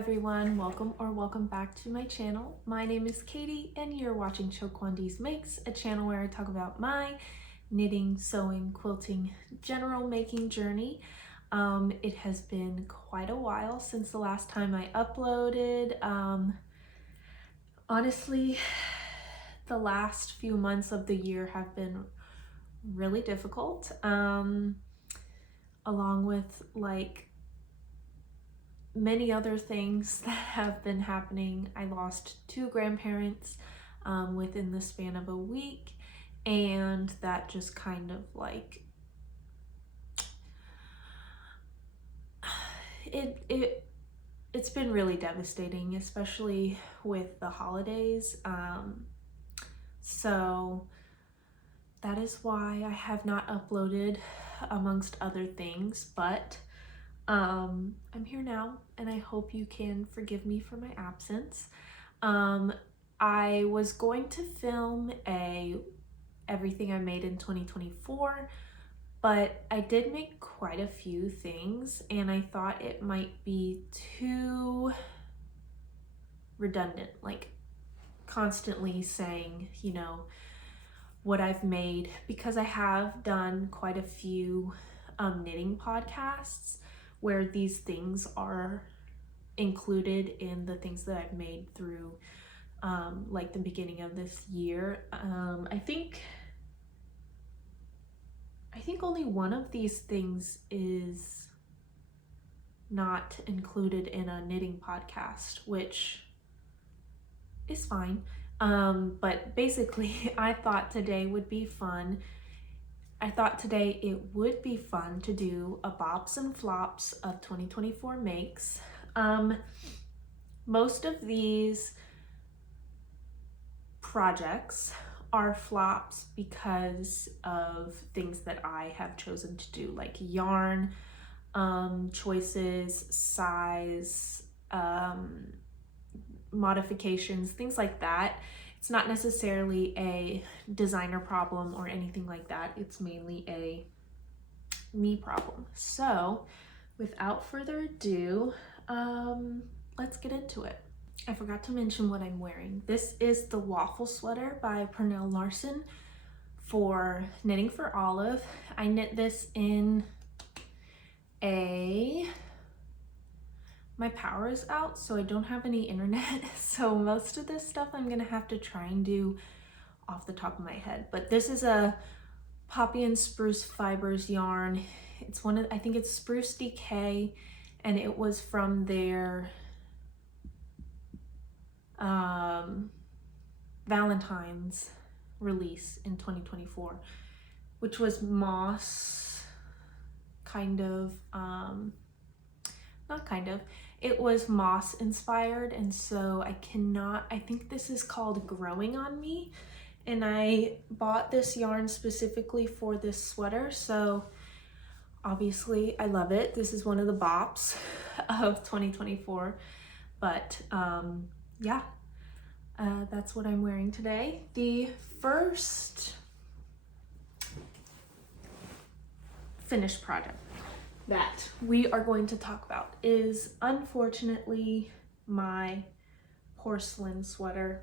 everyone, welcome back to my channel. My name is Katie and you're watching ChoKwonDeezMakes, a channel where I talk about my knitting, sewing, quilting, general making journey. It has been quite a while since the last time I uploaded. Honestly, the last few months of the year have been really difficult, along with like many other things that have been happening. I lost two grandparents within the span of a week, and that just kind of like it's been really devastating, especially with the holidays. So that is why I have not uploaded, amongst other things, but I'm here now and I hope you can forgive me for my absence. I was going to film everything I made in 2024, but I did make quite a few things and I thought it might be too redundant, like constantly saying, you know, what I've made, because I have done quite a few knitting podcasts where these things are included in the things that I've made through like the beginning of this year. I think only one of these things is not included in a knitting podcast, which is fine. But basically I thought today would be fun. I thought today it would be fun to do a Bops and Flops of 2024 makes. Most of these projects are flops because of things that I have chosen to do, like yarn choices, size, modifications, things like that. It's not necessarily a designer problem or anything like that. It's mainly a me problem. So without further ado, let's get into it. I forgot to mention what I'm wearing. This is the Waffle Sweater by Porcellain Sweater for Knitting for Olive. I knit this in my power is out, so I don't have any internet. So most of this stuff I'm gonna have to try and do off the top of my head. But this is a Poppy and Spruce Fibers yarn. It's I think it's Spruce DK, and it was from their Valentine's release in 2024, which was moss, it was moss inspired, and so I think this is called Growing on Me, and I bought this yarn specifically for this sweater, so obviously I love it. This is one of the bops of 2024, but yeah, that's what I'm wearing today. The first finished project that we are going to talk about is unfortunately my Porcellain Sweater.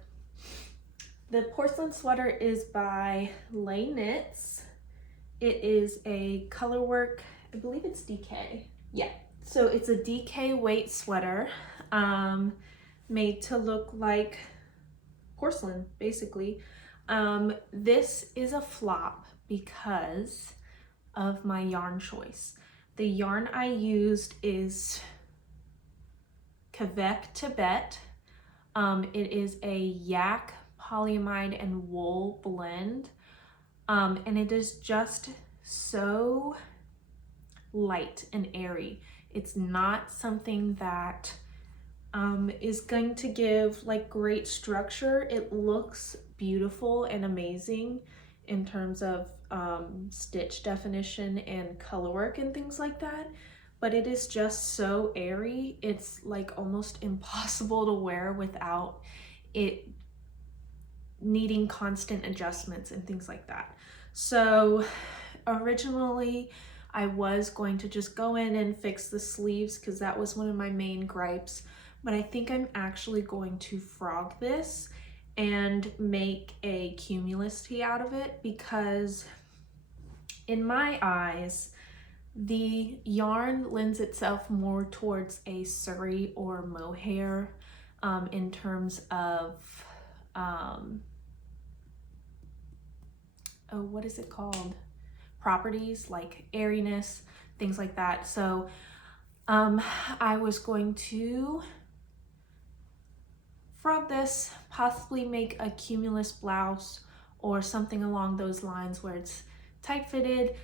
The Porcellain Sweater is by Lay Knits. It is a colorwork, I believe it's DK. Yeah, so it's a DK weight sweater made to look like porcelain, basically. This is a flop because of my yarn choice. The yarn I used is Quebec Tibet. It is a yak, polyamide, and wool blend. And it is just so light and airy. It's not something that is going to give like great structure. It looks beautiful and amazing in terms of stitch definition and color work and things like that, but it is just so airy. It's like almost impossible to wear without it needing constant adjustments and things like that. So originally I was going to just go in and fix the sleeves because that was one of my main gripes but I think I'm actually going to frog this and make a cumulus tee out of it, because in my eyes, the yarn lends itself more towards a Surrey or mohair in terms of, oh, what is it called? Properties like airiness, things like that. So I was going to frog this, possibly make a cumulus blouse or something along those lines where it's tight fitted,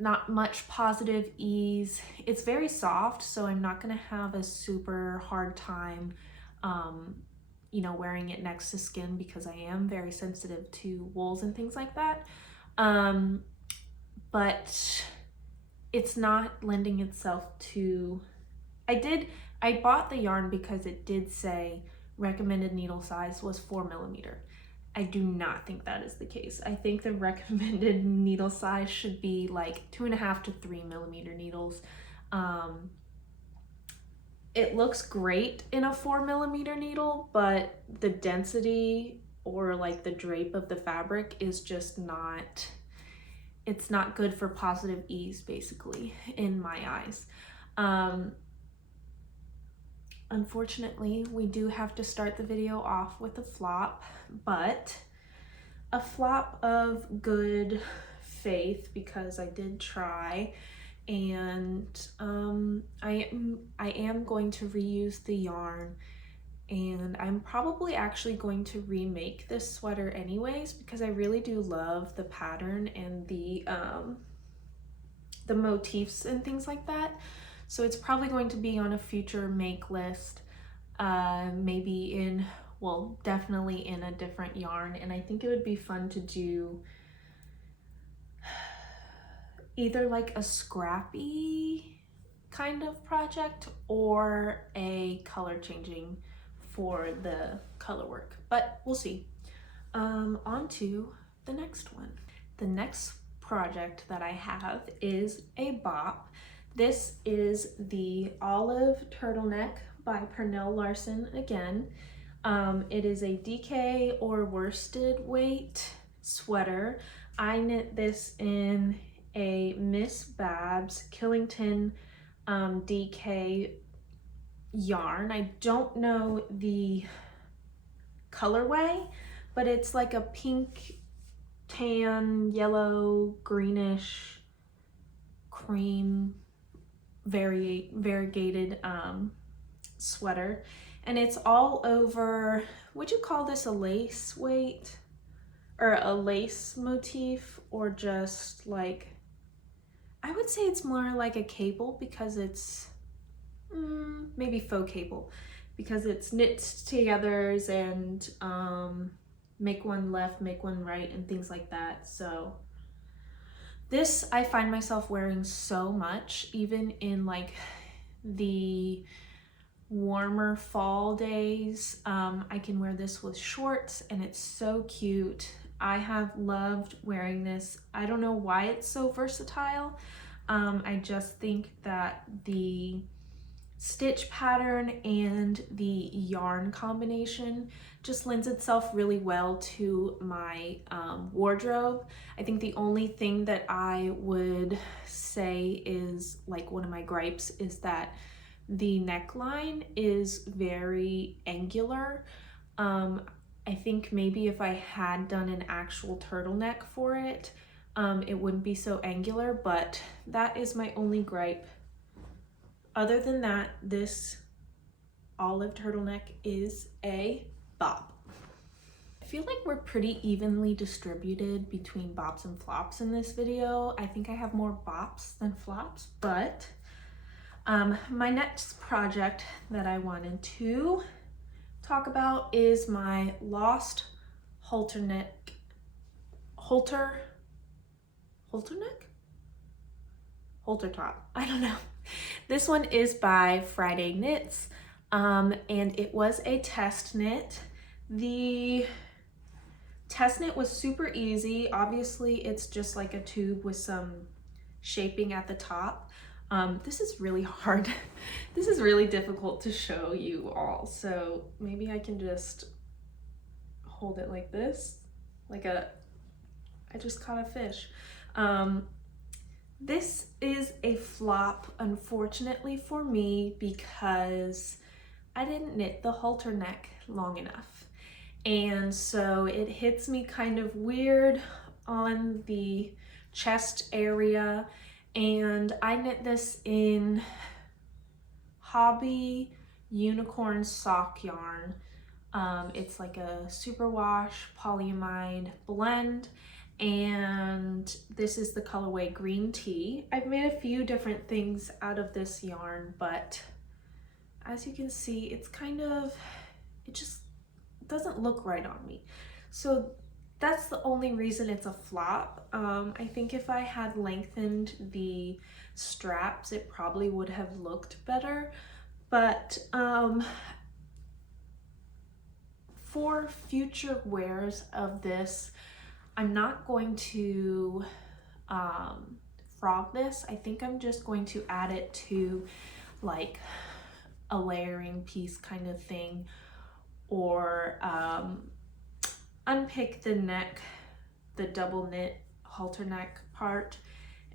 not much positive ease. It's very soft, so I'm not gonna have a super hard time you know, wearing it next to skin, because I am very sensitive to wools and things like that. But it's not lending itself to, I bought the yarn because it did say recommended needle size was 4mm. I do not think that is the case. I think the recommended needle size should be like 2.5 to 3mm needles. It looks great in a 4mm needle, but the density or like the drape of the fabric is just not, it's not good for positive ease, basically, in my eyes. Unfortunately, we do have to start the video off with a flop, but a flop of good faith, because I did try. And I am going to reuse the yarn, and I'm probably actually going to remake this sweater anyways, because I really do love the pattern and the motifs and things like that. So it's probably going to be on a future make list, maybe in, well, definitely in a different yarn. And I think it would be fun to do either like a scrappy kind of project or a color changing for the color work, but we'll see. On to the next one. The next project that I have is a bop. This is the Olive Turtleneck by Pernell Larson again. It is a DK or worsted weight sweater. I knit this in a Miss Babs Killington DK yarn. I don't know the colorway, but it's like a pink, tan, yellow, greenish, cream, variegated sweater. And it's all over, would you call this a lace weight or a lace motif, or just like, I would say it's more like a cable, because it's maybe faux cable, because it's knit togethers and make one left, make one right, and things like that. So this I find myself wearing so much, even in like the warmer fall days. I can wear this with shorts and it's so cute. I have loved wearing this. I don't know why it's so versatile. I just think that the stitch pattern and the yarn combination just lends itself really well to my wardrobe. I think the only thing that I would say is like one of my gripes is that the neckline is very angular. I think maybe if I had done an actual turtleneck for it, it wouldn't be so angular, but that is my only gripe. Other than that, this olive turtleneck is a bop. I feel like we're pretty evenly distributed between bops and flops in this video. I think I have more bops than flops, but my next project that I wanted to talk about is my lost halter top. I don't know. This one is by Friday Knits, and it was a test knit. The test knit was super easy. Obviously, it's just like a tube with some shaping at the top, This is really hard. This is really difficult to show you all. So maybe I can just hold it like this, I just caught a fish. This is a flop, unfortunately for me, because I didn't knit the halter neck long enough. And so it hits me kind of weird on the chest area. And I knit this in Hobby Unicorn Sock yarn. It's like a superwash polyamide blend, and this is the colorway Green Tea. I've made a few different things out of this yarn, but as you can see, it's kind of, it just doesn't look right on me. So that's the only reason it's a flop. I think if I had lengthened the straps, it probably would have looked better, but for future wears of this, I'm not going to frog this. I think I'm just going to add it to like a layering piece kind of thing, or unpick the neck, the double knit halter neck part,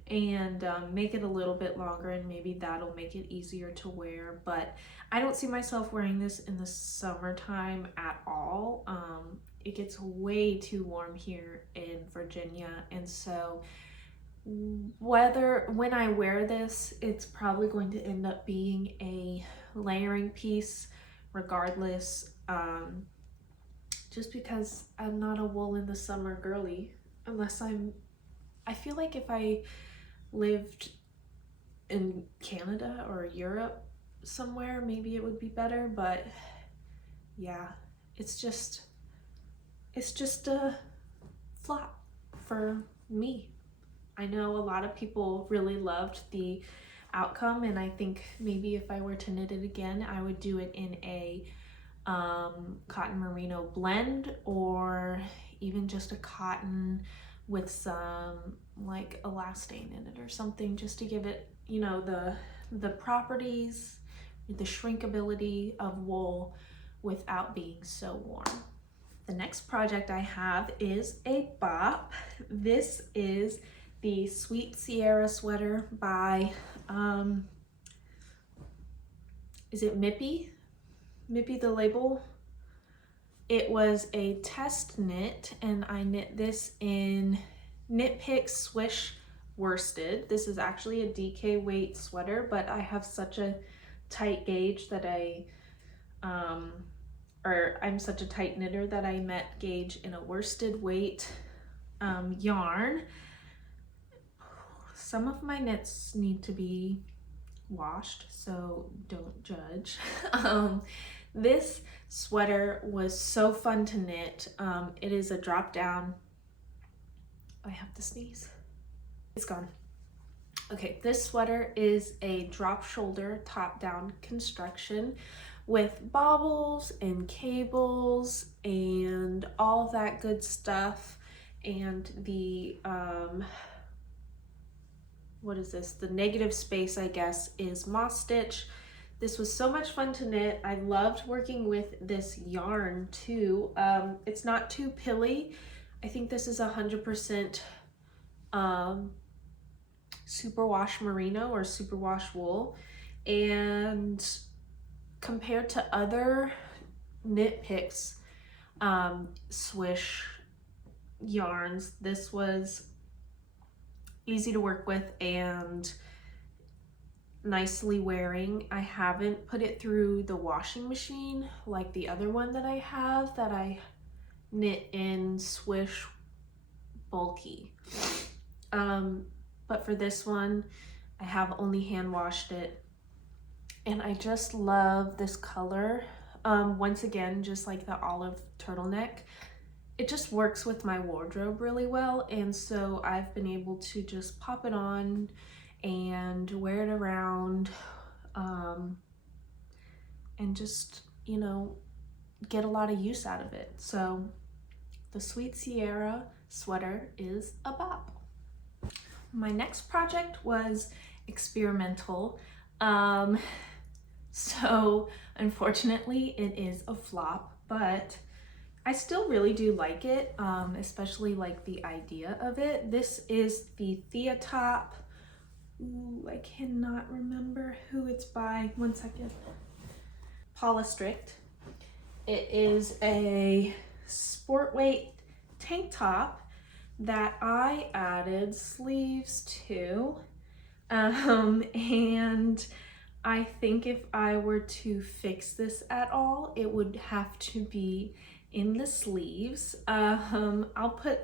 and make it a little bit longer, and maybe that'll make it easier to wear. But I don't see myself wearing this in the summertime at all. It gets way too warm here in Virginia, and so when I wear this, it's probably going to end up being a layering piece regardless, just because I'm not a wool in the summer girly, unless I feel like if I lived in Canada or Europe somewhere, maybe it would be better, but yeah, it's just a flop for me. I know a lot of people really loved the outcome, and I think maybe if I were to knit it again, I would do it in a cotton merino blend, or even just a cotton with some like elastane in it or something, just to give it, you know, the properties, the shrinkability of wool without being so warm. The next project I have is a bop. This is the Sweet Sierra sweater by, is it Mippy? Mippy the label. It was a test knit, and I knit this in Knit Pick Swish worsted. This is actually a DK weight sweater, but I have such a tight gauge that I'm such a tight knitter that I met gauge in a worsted weight yarn. Some of my knits need to be washed, so don't judge. This sweater was so fun to knit. It is a drop down. I have to sneeze. It's gone. Okay, this sweater is a drop shoulder top down construction with baubles and cables and all of that good stuff. And the, what is this? The negative space, I guess, is moss stitch. This was so much fun to knit. I loved working with this yarn too. It's not too pilly. I think this is 100% superwash merino or superwash wool. And compared to other Knit Picks swish yarns, this was easy to work with and nicely wearing. I haven't put it through the washing machine like the other one that I have that I knit in Swish bulky. But for this one, I have only hand washed it, and I just love this color. Once again, just like the olive turtleneck, it just works with my wardrobe really well, and so I've been able to just pop it on and wear it around, and just, you know, get a lot of use out of it. So the Sweet Sierra sweater is a bop. My next project was experimental. So unfortunately it is a flop, but I still really do like it, especially like the idea of it. This is the Theop. Ooh, I cannot remember who it's by. One second. Polystrict. It is a sport weight tank top that I added sleeves to. And I think if I were to fix this at all, it would have to be in the sleeves. I'll put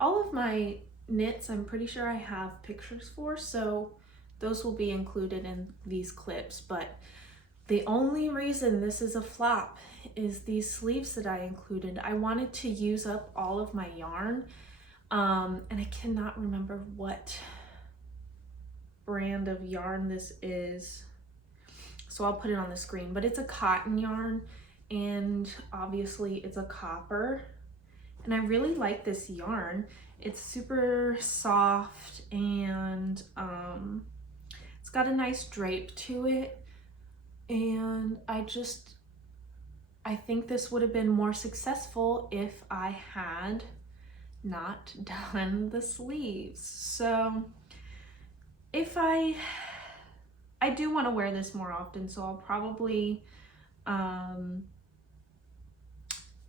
all of my knits, I'm pretty sure I have pictures for, so those will be included in these clips. But the only reason this is a flop is these sleeves that I included. I wanted to use up all of my yarn, and I cannot remember what brand of yarn this is, so I'll put it on the screen, but it's a cotton yarn, and obviously it's a copper, and I really like this yarn. It's super soft, and it's got a nice drape to it, and I think this would have been more successful if I had not done the sleeves. So if I do want to wear this more often, so I'll probably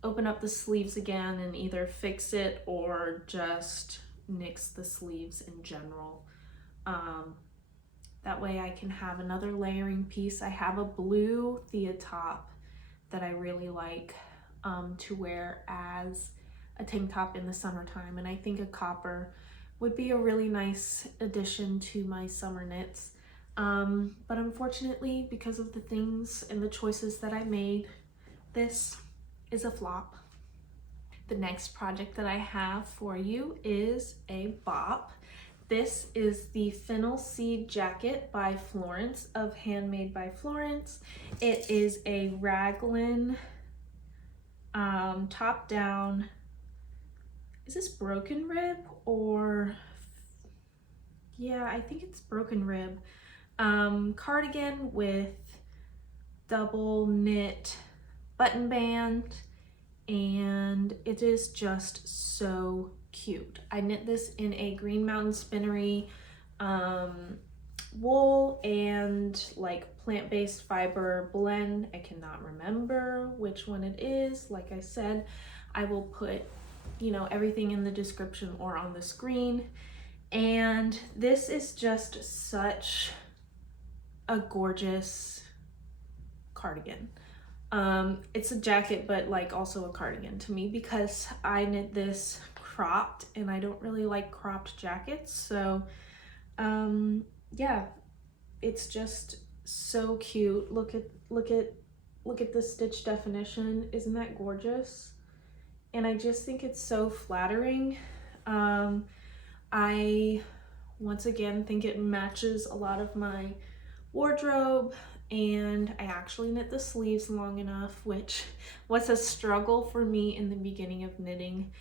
open up the sleeves again and either fix it or just nix the sleeves in general. That way I can have another layering piece. I have a blue Theop that I really like to wear as a tank top in the summertime, and I think a copper would be a really nice addition to my summer knits. But unfortunately, because of the things and the choices that I made, this is a flop. The next project that I have for you is a bop. This is the Fennel Seed Jacket by Florence of Handmade by Florence. It is a raglan top down. Is this broken rib or, yeah, I think it's broken rib. Cardigan with double knit button band, and it is just so cute. I knit this in a Green Mountain Spinnery wool and like plant-based fiber blend. I cannot remember which one it is. Like I said, I will put, you know, everything in the description or on the screen. And this is just such a gorgeous cardigan. It's a jacket, but like also a cardigan to me, because I knit this cropped and I don't really like cropped jackets. So yeah, it's just so cute. Look at the stitch definition. Isn't that gorgeous? And I just think it's so flattering. I once again think it matches a lot of my wardrobe, and I actually knit the sleeves long enough, which was a struggle for me in the beginning of knitting.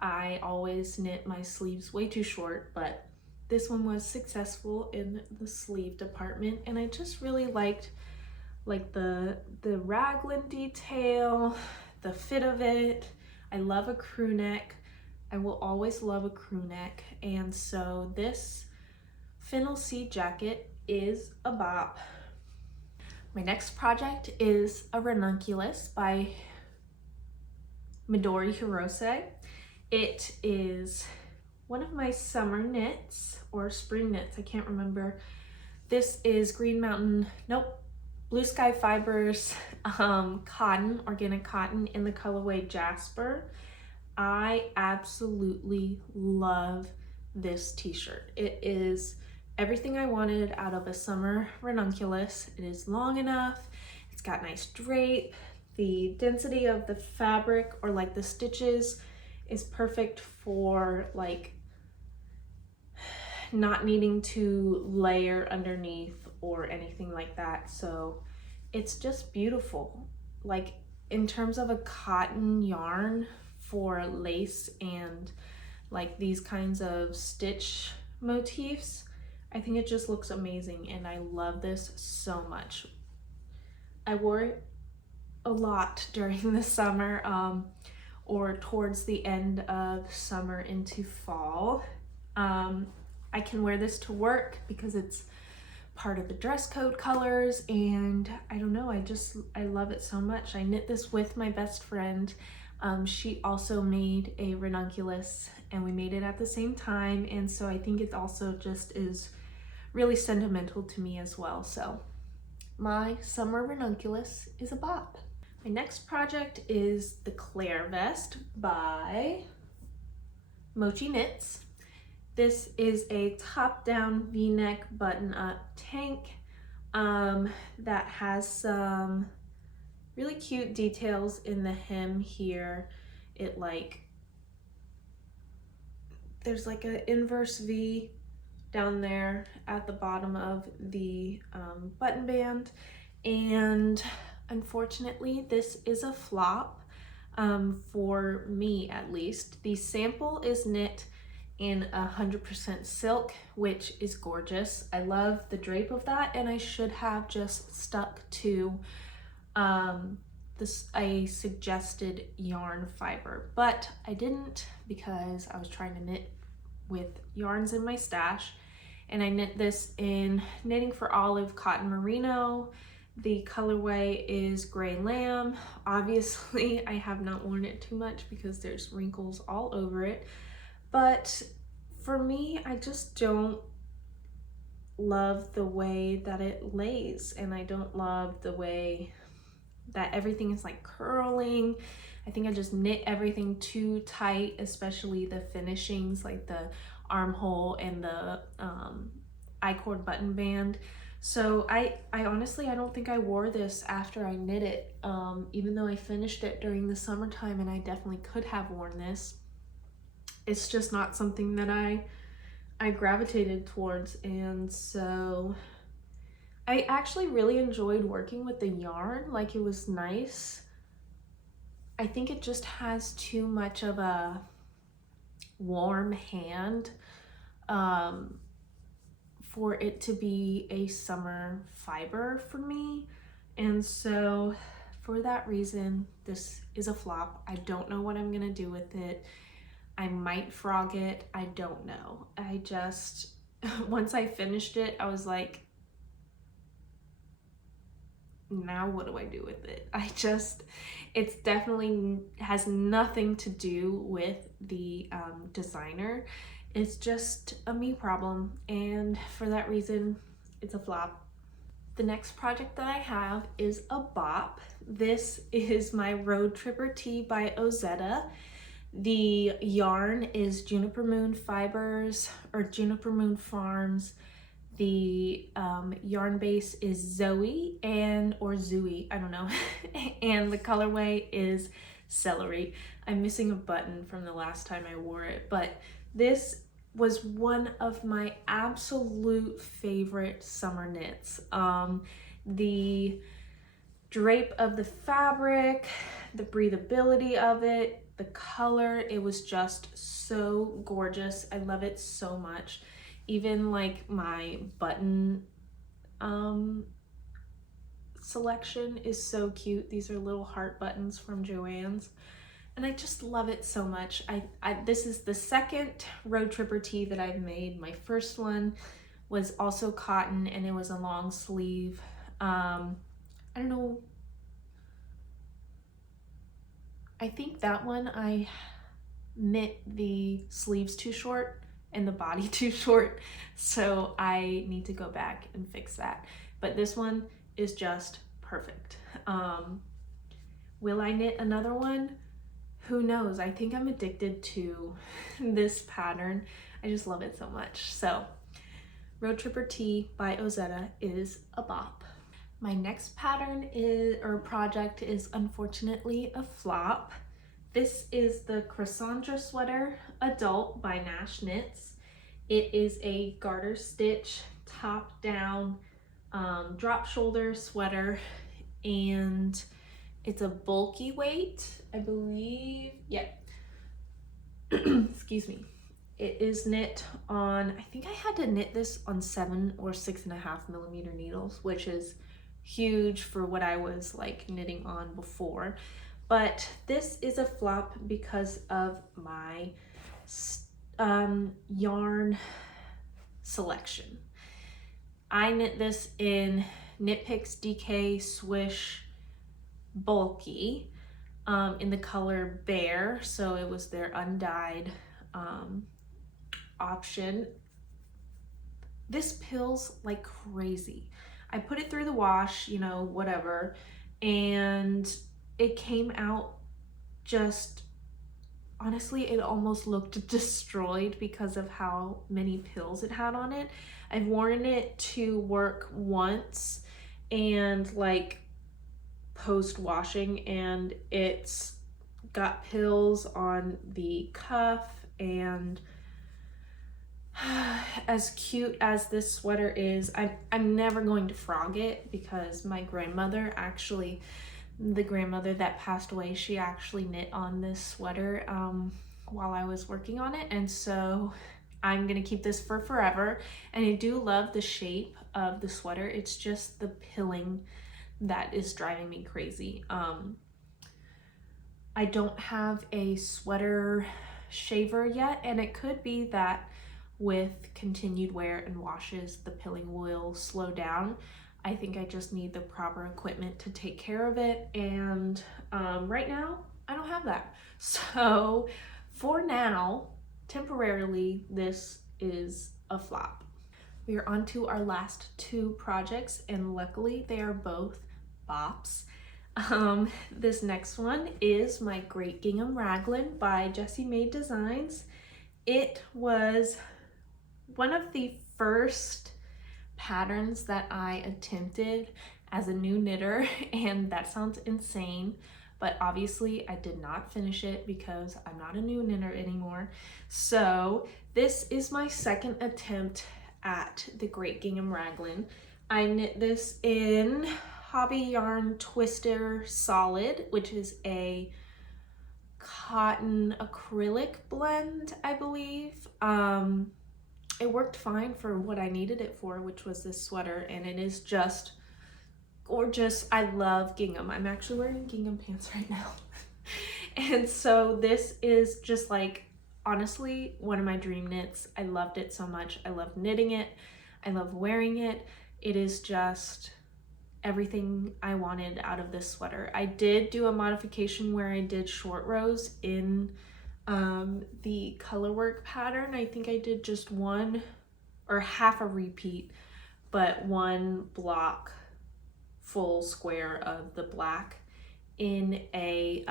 I always knit my sleeves way too short, but this one was successful in the sleeve department, and I just really liked like the raglan detail, the fit of it. I love a crew neck. I will always love a crew neck, and so this Fennel Seed Jacket is a bop. My next project is a Redunculus by Midori Hirose. It is one of my summer knits or spring knits, I can't remember. This is Green Mountain, Blue Sky Fibers cotton, organic cotton in the colorway Jasper. I absolutely love this t-shirt. It is everything I wanted out of a summer Redunculus. It is long enough, it's got nice drape, the density of the fabric or like the stitches is perfect for like not needing to layer underneath or anything like that. So it's just beautiful. Like in terms of a cotton yarn for lace and like these kinds of stitch motifs, I think it just looks amazing and I love this so much. I wore it a lot during the summer, or towards the end of summer into fall. I can wear this to work because it's part of the dress code colors, and I don't know, I love it so much. I knit this with my best friend. She also made a Redunculus and we made it at the same time, and so I think it also just is really sentimental to me as well. So my summer Redunculus is a bop. My next project is the CLA Vest by Mochi Knits. This is a top-down V-neck button-up tank that has some really cute details in the hem here. There's like an inverse V down there at the bottom of the button band, and unfortunately this is a flop for me at least. The sample is knit in 100% silk, which is gorgeous. I love the drape of that, and I should have just stuck to a suggested yarn fiber, but I didn't because I was trying to knit with yarns in my stash, and I knit this in Knitting for Olive Cotton Merino. The colorway is Gray Lamb. Obviously, I have not worn it too much because there's wrinkles all over it, but for me, I just don't love the way that it lays, and I don't love the way that everything is like curling. I think I just knit everything too tight, especially the finishings like the armhole and the I-cord button band. So I honestly, I don't think I wore this after I knit it, even though I finished it during the summertime and I definitely could have worn this. It's just not something that I gravitated towards, and so I actually really enjoyed working with the yarn. Like, it was nice. I think it just has too much of a warm hand for it to be a summer fiber for me, and so for that reason this is a flop. I don't know what I'm gonna do with it. I might frog it, I don't know. I just once I finished it, I was like, now what do I do with it? It's definitely has nothing to do with the designer. It's just a me problem, and for that reason, it's a flop. The next project that I have is a bop. This is my Road Tripper Tee by Ozetta. The yarn is Juniper Moon Fibers, or Juniper Moon Farms. The yarn base is Zoe or Zooey, I don't know. And the colorway is Celery. I'm missing a button from the last time I wore it, but this was one of my absolute favorite summer knits. The drape of the fabric, the breathability of it, the color, it was just so gorgeous. I love it so much. Even like my button selection is so cute. These are little heart buttons from Joann's, and I just love it so much. This is the second Road Tripper tee that I've made. My first one was also cotton, and it was a long sleeve. I don't know, I think that one I knit the sleeves too short and the body too short, so I need to go back and fix that. But this one is just perfect. Will I knit another one? Who knows? I think I'm addicted to this pattern. I just love it so much. So Road Tripper Tee by Ozetta is a bop. My next pattern project is unfortunately a flop. This is the Croissant Sweater Adult by Nash Knits. It is a garter stitch, top down, drop shoulder sweater, and it's a bulky weight, I believe. Yeah. Excuse me. It is knit on, I think I had to knit this on 7 or 6.5 millimeter needles, which is huge for what I was like knitting on before. But this is a flop because of my yarn selection. I knit this in Knit Picks DK Swish Bulky in the color Bear, so it was their undyed option. This pills like crazy. I put it through the wash, you know, whatever, and it came out just, honestly, it almost looked destroyed because of how many pills it had on it. I've worn it to work once and like post washing, and it's got pills on the cuff. And as cute as this sweater is, I'm never going to frog it because my grandmother actually, the grandmother that passed away, she actually knit on this sweater while I was working on it, and so I'm gonna keep this for forever. And I do love the shape of the sweater. It's just the pilling that is driving me crazy. I don't have a sweater shaver yet, and it could be that with continued wear and washes, the pilling will slow down. I think I just need the proper equipment to take care of it, and right now I don't have that. So for now, temporarily, this is a flop. We are on to our last 2 projects, and luckily they are both Bops. This next one is my Great Gingham Raglin by Jessie Made Designs. It was one of the first patterns that I attempted as a new knitter, and that sounds insane, but obviously I did not finish it because I'm not a new knitter anymore. So this is my second attempt at the Great Gingham Raglin. I knit this in Hobby Yarn Twister Solid, which is a cotton acrylic blend, I believe. It worked fine for what I needed it for, which was this sweater, and it is just gorgeous. I love gingham. I'm actually wearing gingham pants right now. And so this is just like, honestly, one of my dream knits. I loved it so much. I love knitting it. I love wearing it. It is just everything I wanted out of this sweater. I did do a modification where I did short rows in the colorwork pattern. I think I did just one or half a repeat, but one block full square of the black in a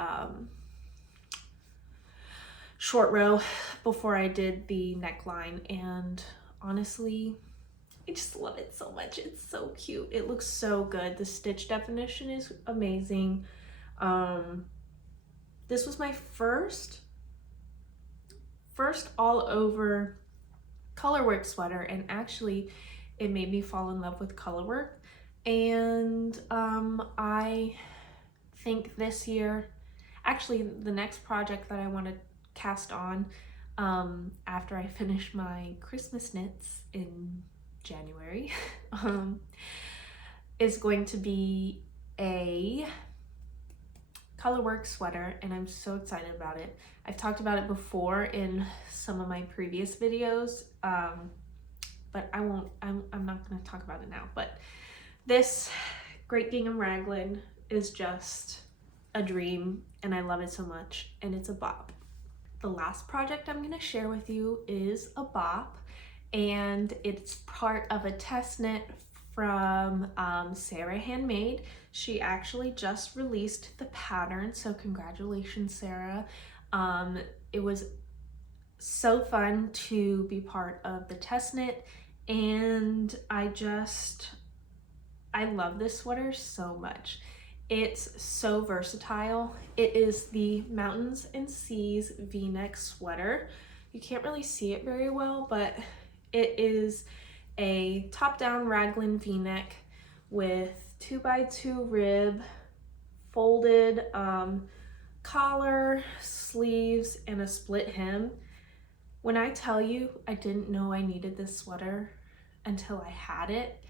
short row before I did the neckline. And honestly, I just love it so much. It's so cute. It looks so good. The stitch definition is amazing. This was my first all over colorwork sweater, and actually it made me fall in love with colorwork. And I think this year, actually the next project that I want to cast on after I finish my Christmas knits in January is going to be a colorwork sweater, and I'm so excited about it. I've talked about it before in some of my previous videos, but I'm not going to talk about it now. But this Great Gingham Raglin is just a dream, and I love it so much, and it's a bop. The last project I'm going to share with you is a bop, and it's part of a test knit from Sarah Handmade. She actually just released the pattern, so congratulations, Sarah. It was so fun to be part of the test knit, and I love this sweater so much. It's so versatile. It is the Mountains and Seas V-neck sweater. You can't really see it very well, but it is a top-down raglan V-neck with 2x2 rib, folded collar, sleeves, and a split hem. When I tell you I didn't know I needed this sweater until I had it,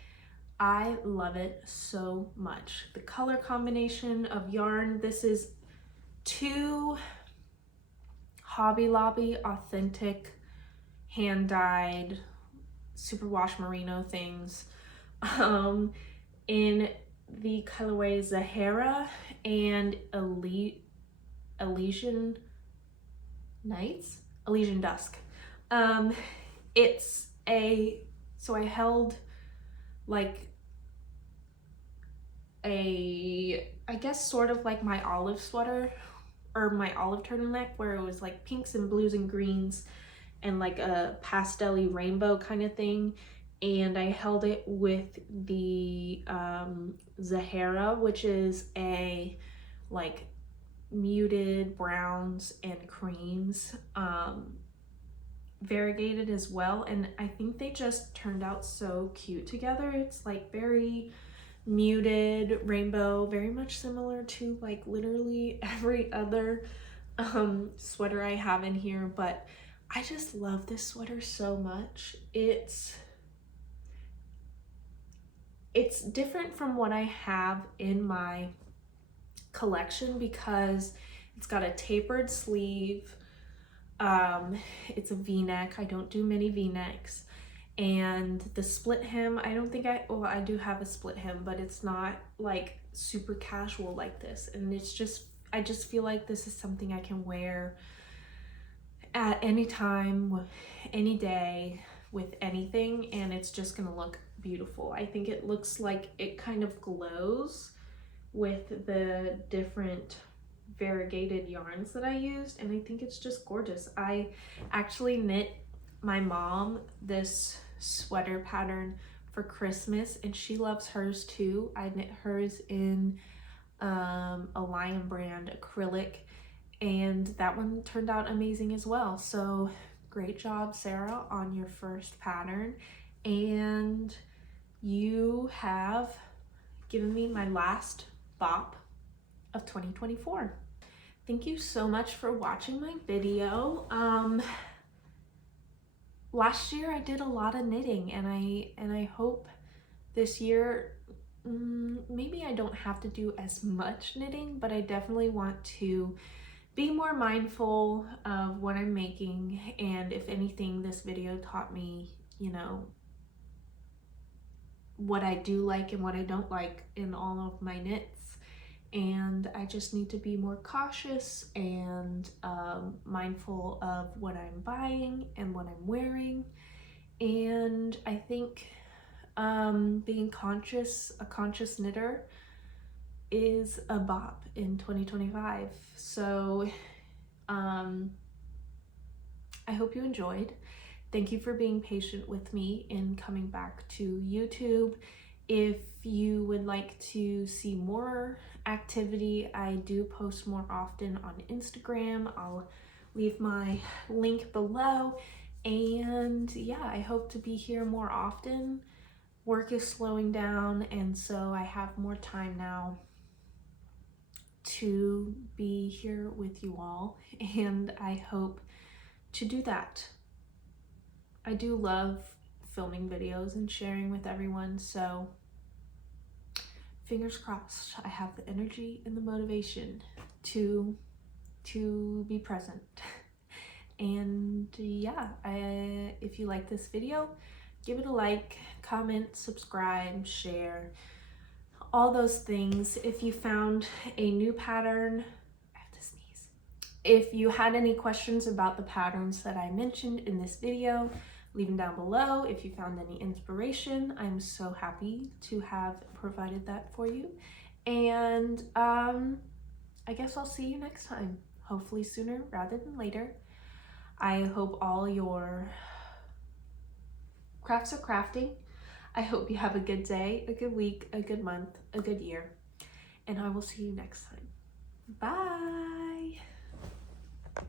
I love it so much. The color combination of yarn, this is 2 Hobby Lobby authentic hand-dyed superwash merino things in the colorway Zahara and Elysian Dusk. It's a, so I held like a, I guess sort of like my olive sweater or my olive turtleneck, where it was like pinks and blues and greens and like a pastel-y rainbow kind of thing. And I held it with the Zahara, which is a like muted browns and creams, variegated as well. And I think they just turned out so cute together. It's like very muted rainbow, very much similar to like literally every other sweater I have in here, but I just love this sweater so much. It's different from what I have in my collection because it's got a tapered sleeve. It's a v-neck. I don't do many v-necks. And the split hem, I don't think well, I do have a split hem, but it's not like super casual like this. And it's just, I just feel like this is something I can wear at any time, any day, with anything, and it's just gonna look beautiful. I think it looks like it kind of glows with the different variegated yarns that I used, and I think it's just gorgeous. I actually knit my mom this sweater pattern for Christmas, and she loves hers too. I knit hers in a Lion brand acrylic, and that one turned out amazing as well. So great job, Sarah, on your first pattern. And you have given me my last bop of 2024. Thank you so much for watching my video. Last year I did a lot of knitting, and I hope this year maybe I don't have to do as much knitting, but I definitely want to be more mindful of what I'm making. And if anything, this video taught me, you know, what I do like and what I don't like in all of my knits. And I just need to be more cautious and mindful of what I'm buying and what I'm wearing. And I think being a conscious knitter is a bop in 2025. So I hope you enjoyed. Thank you for being patient with me in coming back to YouTube. If you would like to see more activity, I do post more often on Instagram. I'll leave my link below. And yeah, I hope to be here more often. Work is slowing down, and so I have more time now to be here with you all, and I hope to do that. I do love filming videos and sharing with everyone, so fingers crossed I have the energy and the motivation to be present. And yeah, if you like this video, give it a like, comment, subscribe, share, all those things. If you found a new pattern, I have to sneeze. If you had any questions about the patterns that I mentioned in this video, leave them down below. If you found any inspiration, I'm so happy to have provided that for you. And I guess I'll see you next time, hopefully sooner rather than later. I hope all your crafts are crafting. I hope you have a good day, a good week, a good month, a good year, and I will see you next time. Bye.